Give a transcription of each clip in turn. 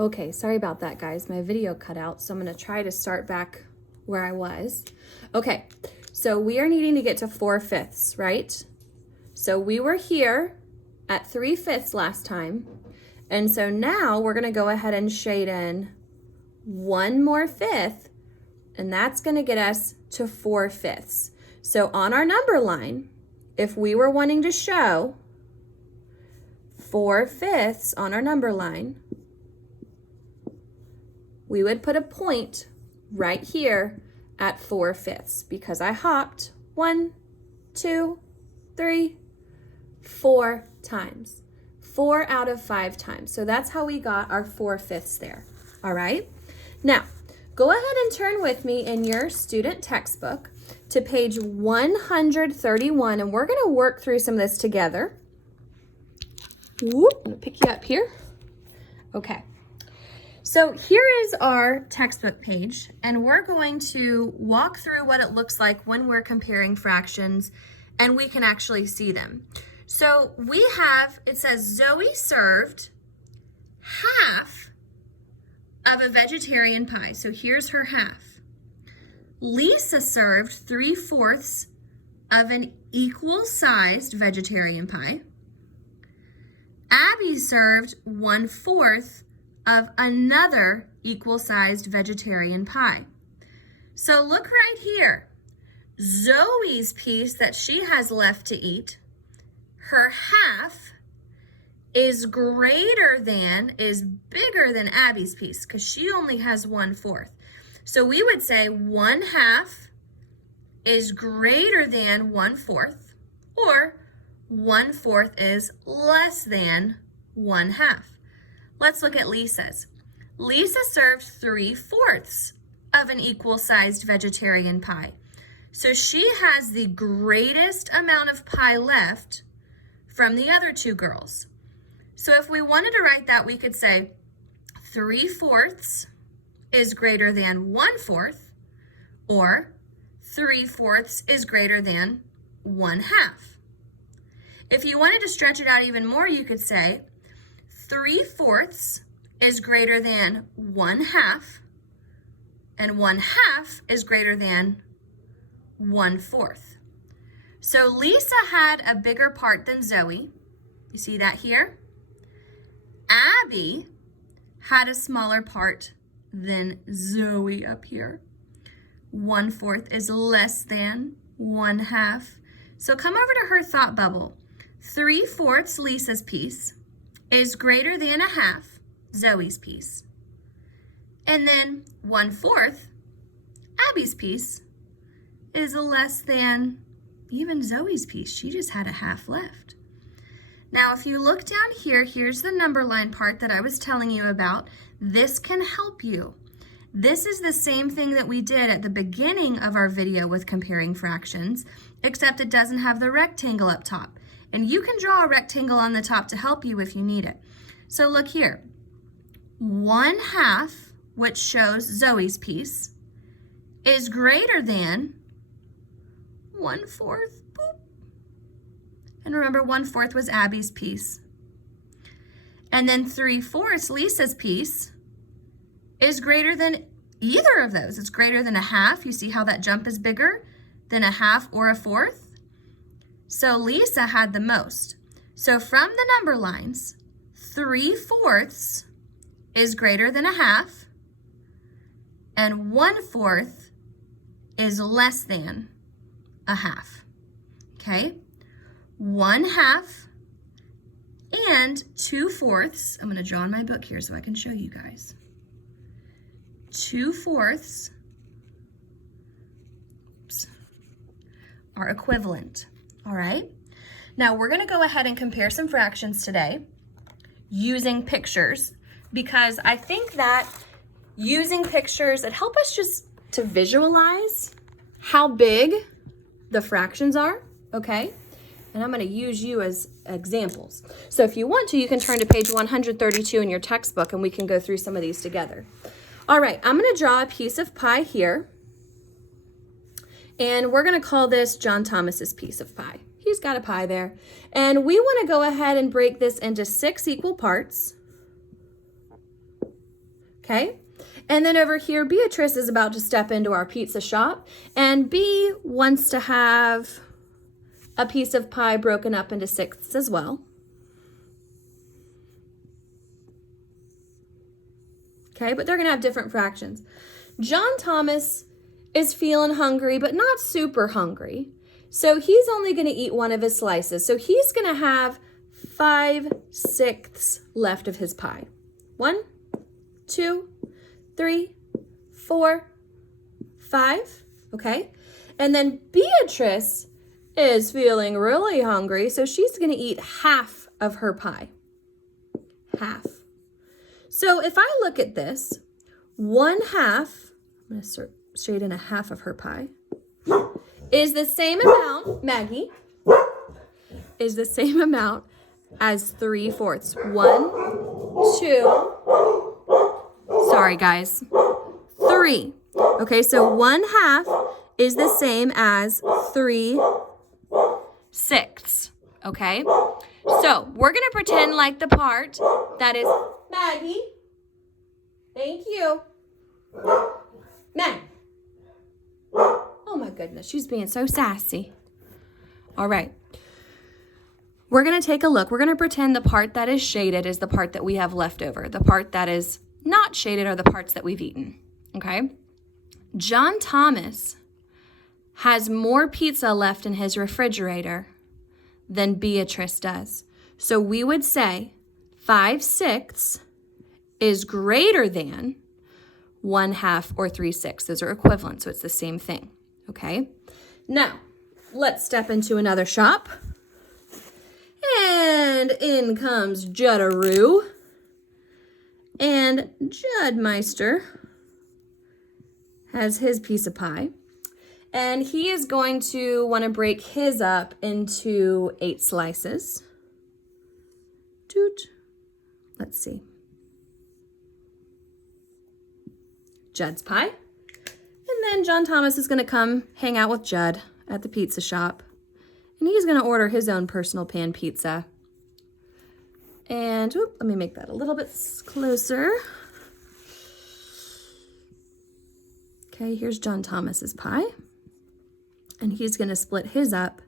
Okay, sorry about that, guys. My video cut out, so I'm going to try to start back where I was. Okay, so we are needing to get to 4/5, right? So we were here at 3/5 last time, and so now we're going to go ahead and shade in one more fifth, and that's going to get us to 4/5. So on our number line, if we were wanting to show 4/5 on our number line, we would put a point right here at 4/5 because I hopped 1, 2, 3, 4 times. 4 out of 5 times. So that's how we got our 4/5 there. All right. Now, go ahead and turn with me in your student textbook to page 131, and we're going to work through some of this together. Whoop, I'm going to pick you up here. Okay. So here is our textbook page, and we're going to walk through what it looks like when we're comparing fractions and we can actually see them. So we have, it says Zoe served half of a vegetarian pie. So here's her half. Lisa served 3/4 of an equal-sized vegetarian pie. Abby served 1/4 of another equal-sized vegetarian pie. So look right here. Zoe's piece that she has left to eat, her half is bigger than Abby's piece because she only has 1/4. So we would say 1/2 is greater than 1/4, or 1/4 is less than 1/2. Let's look at Lisa's. Lisa served 3/4 of an equal-sized vegetarian pie. So she has the greatest amount of pie left from the other two girls. So if we wanted to write that, we could say 3/4 is greater than 1/4, or 3/4 is greater than 1/2. If you wanted to stretch it out even more, you could say 3/4 is greater than 1/2, and 1/2 is greater than 1/4. So Lisa had a bigger part than Zoe. You see that here? Abby had a smaller part than Zoe up here. 1/4 is less than 1/2. So come over to her thought bubble. 3/4 Lisa's piece is greater than 1/2 Zoe's piece. And then 1/4 Abby's piece is less than even Zoe's piece. She just had a half left. Now, if you look down here, here's the number line part that I was telling you about. This can help you. This is the same thing that we did at the beginning of our video with comparing fractions, except it doesn't have the rectangle up top. And you can draw a rectangle on the top to help you if you need it. So look here. 1/2, which shows Zoe's piece, is greater than 1/4. Boop. And remember, 1/4 was Abby's piece. And then 3/4 Lisa's piece is greater than either of those. It's greater than 1/2. You see how that jump is bigger than 1/2 or 1/4? So Lisa had the most. So from the number lines, 3/4 is greater than 1/2, and 1/4 is less than 1/2. Okay? 1/2 and 2/4. I'm going to draw in my book here so I can show you guys. 2/4 are equivalent. All right? Now we're going to go ahead and compare some fractions today using pictures, because I think that using pictures, it helps us just to visualize how big the fractions are, okay? And I'm going to use you as examples. So if you want to, you can turn to page 132 in your textbook and we can go through some of these together. All right, I'm going to draw a piece of pie here. And we're going to call this John Thomas's piece of pie. He's got a pie there. And we want to go ahead and break this into 6 equal parts. okay? And then over here, Beatrice is about to step into our pizza shop, and B wants to have a piece of pie broken up into sixths as well. Okay, but they're gonna have different fractions. John Thomas is feeling hungry, but not super hungry. So he's only gonna eat one of his slices. So he's gonna have 5/6 left of his pie. 1, 2, 3, 4, 5, okay? And then Beatrice is feeling really hungry, so she's gonna eat half of her pie. Half. So if I look at this, 1/2, I'm gonna straighten a half of her pie, is the same amount, Maggie, is the same amount as 3/4. 1, 2, sorry guys, 3. Okay, so 1/2 is the same as 3/6. Okay, so we're gonna pretend like the part that is Maggie. Thank you. Maggie. Oh my goodness, she's being so sassy. All right. We're going to take a look. We're going to pretend the part that is shaded is the part that we have left over. The part that is not shaded are the parts that we've eaten. Okay? John Thomas has more pizza left in his refrigerator than Beatrice does. So we would say 5/6 is greater than 1/2 or 3/6. Those are equivalent, so it's the same thing. Okay? Now, let's step into another shop. And in comes Juddaroo. And Judmeister has his piece of pie. And he is going to want to break his up into 8 slices. Toot. Let's see. Judd's pie. And then John Thomas is going to come hang out with Judd at the pizza shop. And he's going to order his own personal pan pizza. And let me make that a little bit closer. Okay, here's John Thomas's pie. And he's going to split his up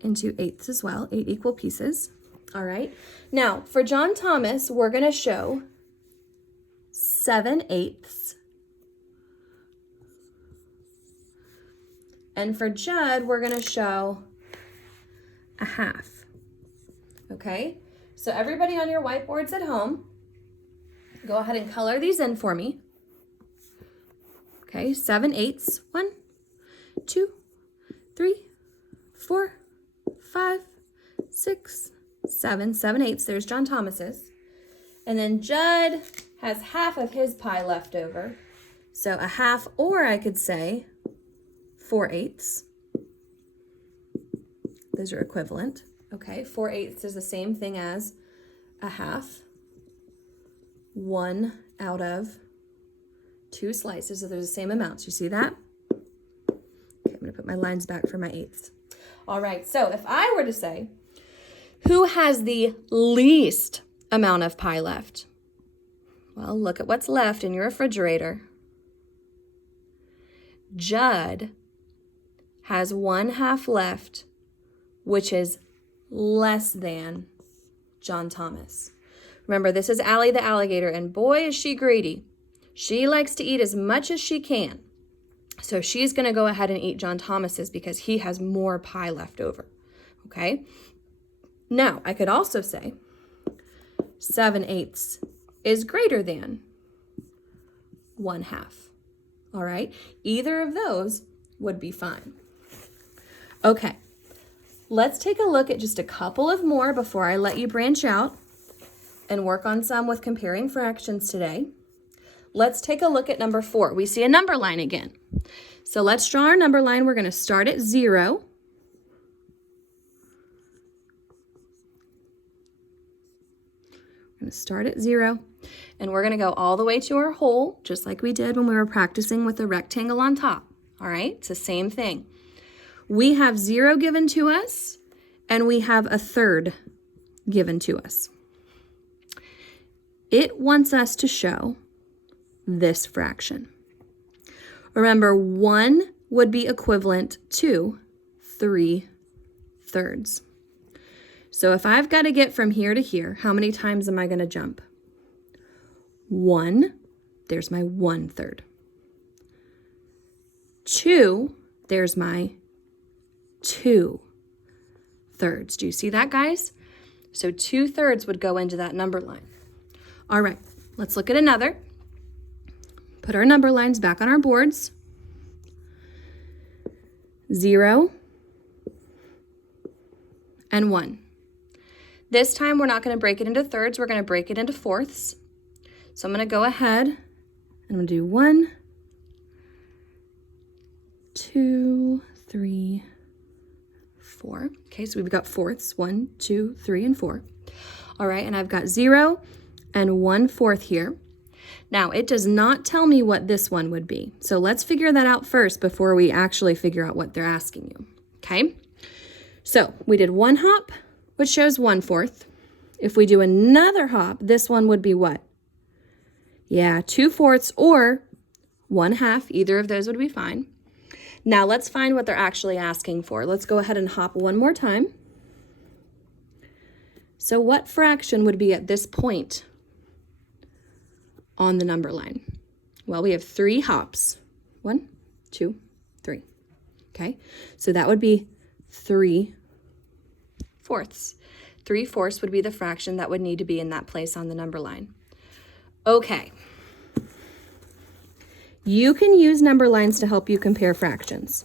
into 8ths as well, 8 equal pieces. All right. Now, for John Thomas, we're going to show 7/8. And for Judd, we're going to show 1/2. Okay? So everybody on your whiteboards at home, go ahead and color these in for me. Okay, 7/8. 1, 2, 3, 4, 5, 6, 7. 7/8. There's John Thomas's. And then Judd has half of his pie left over. So 1/2, or I could say 4/8. Those are equivalent. Okay, 4/8 is the same thing as 1/2. 1 out of 2 slices, so there's the same amounts. You see that? Okay, I'm going to put my lines back for my 8ths. All right, so if I were to say, who has the least amount of pie left? Well, look at what's left in your refrigerator. Judd has 1/2 left, which is less than John Thomas. Remember, this is Allie the alligator, and boy, is she greedy. She likes to eat as much as she can. So she's going to go ahead and eat John Thomas's because he has more pie left over. Okay? Now, I could also say 7/8 is greater than 1/2. All right? Either of those would be fine. Okay. Let's take a look at just a couple of more before I let you branch out and work on some with comparing fractions today. Let's take a look at number 4. We see a number line again. So let's draw our number line. We're going to start at 0. We're going to start at 0. And we're going to go all the way to our hole, just like we did when we were practicing with the rectangle on top. All right? It's the same thing. We have 0 given to us, and we have 1/3 given to us. It wants us to show this fraction. Remember, 1 would be equivalent to 3/3. So if I've got to get from here to here, how many times am I going to jump? 1, there's my 1/3. 2, there's my 2/3. Do you see that, guys? So 2/3 would go into that number line. All right, let's look at another. Put our number lines back on our boards. 0 and 1. This time we're not going to break it into thirds, we're going to break it into fourths. So I'm going to go ahead and I'm going to do 1, 2, 3, 4. Okay, so we've got fourths, 1, 2, 3, and 4. All right, and I've got 0 and 1/4 here. Now, it does not tell me what this one would be. So let's figure that out first before we actually figure out what they're asking you. Okay, so we did one hop, which shows 1/4. If we do another hop, this one would be what? Yeah, 2/4 or 1/2. Either of those would be fine. Now let's find what they're actually asking for. Let's go ahead and hop one more time. So what fraction would be at this point on the number line? Well, we have 3 hops. 1, 2, 3. Okay, so that would be 3/4. 3/4 would be the fraction that would need to be in that place on the number line. Okay. You can use number lines to help you compare fractions.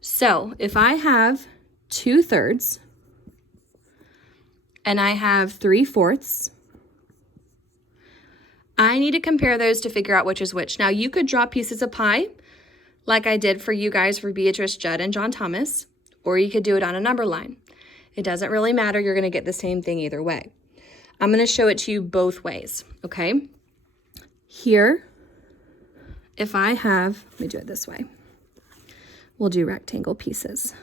So if I have 2/3 and I have 3/4, I need to compare those to figure out which is which. Now you could draw pieces of pie like I did for you guys for Beatrice Judd and John Thomas, or you could do it on a number line. It doesn't really matter. You're going to get the same thing either way. I'm going to show it to you both ways, okay? Here, if I have, let me do it this way. We'll do rectangle pieces.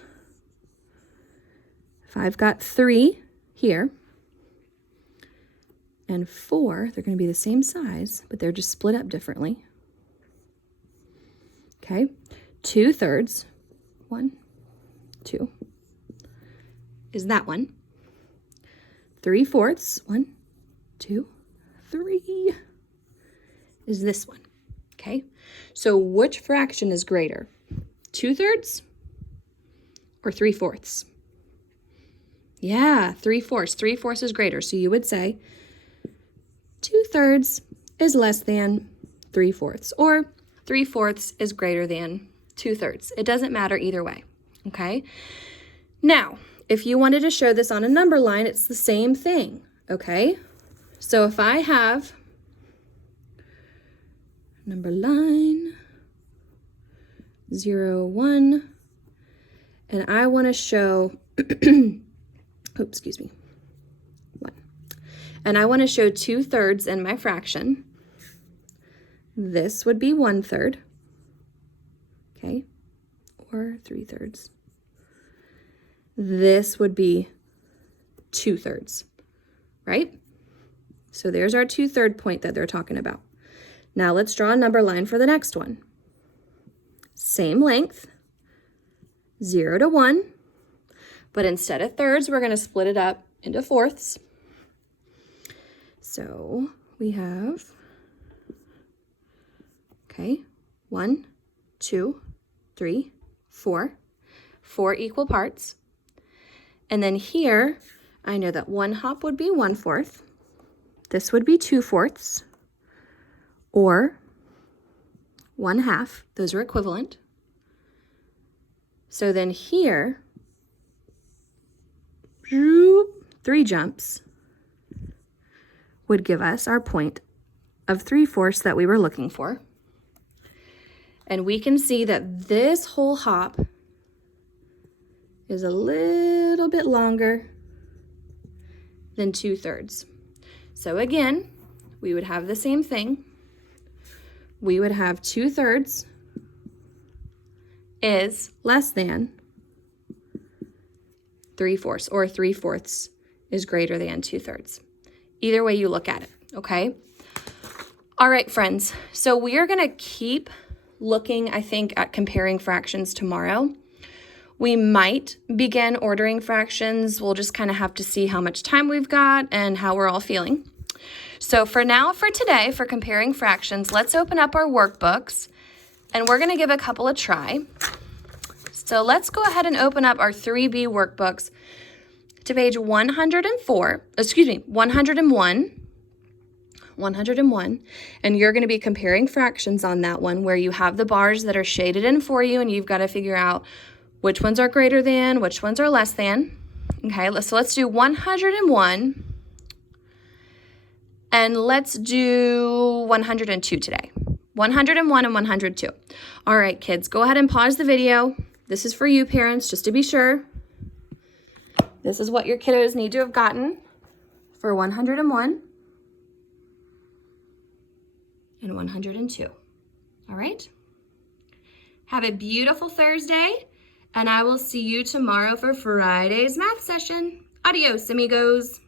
If I've got 3 here and 4, they're going to be the same size, but they're just split up differently. Okay, 2/3, 1, 2, is that one. 3/4, 1, 2, 3, is this one. Okay, so which fraction is greater? 2/3 or 3/4? Yeah, 3/4. 3/4 is greater. So you would say 2/3 is less than 3/4, or 3/4 is greater than 2/3. It doesn't matter either way. Okay. Now, if you wanted to show this on a number line, it's the same thing. Okay. So if I have number line 0, 1, and I want to show, oops, excuse me, 1, and I want to show 2/3 in my fraction, this would be 1/3, okay, or 3/3. This would be 2/3, right? So there's our 2/3 point that they're talking about. Now let's draw a number line for the next one. Same length, 0 to 1, but instead of thirds, we're going to split it up into fourths. So we have, okay, 1, 2, 3, 4, 4 equal parts. And then here, I know that 1 hop would be 1/4. This would be 2/4, or 1/2. Those are equivalent. So then here, 3 jumps would give us our point of 3/4 that we were looking for. And we can see that this whole hop is a little bit longer than 2/3. So again, we would have the same thing. We would have 2/3 is less than 3/4, or 3/4 is greater than 2/3. Either way you look at it, okay? All right, friends, so we are gonna keep looking, I think, at comparing fractions tomorrow. We might begin ordering fractions. We'll just kind of have to see how much time we've got and how we're all feeling. So for now, for today, for comparing fractions, let's open up our workbooks and we're gonna give a couple a try. So let's go ahead and open up our 3B workbooks to page 101, and you're gonna be comparing fractions on that one where you have the bars that are shaded in for you and you've gotta figure out which ones are greater than, which ones are less than. Okay, so let's do 101 and let's do 102 today. 101 and 102. All right, kids, go ahead and pause the video. This is for you parents, just to be sure. This is what your kiddos need to have gotten for 101 and 102. All right? Have a beautiful Thursday, and I will see you tomorrow for Friday's math session. Adios, amigos.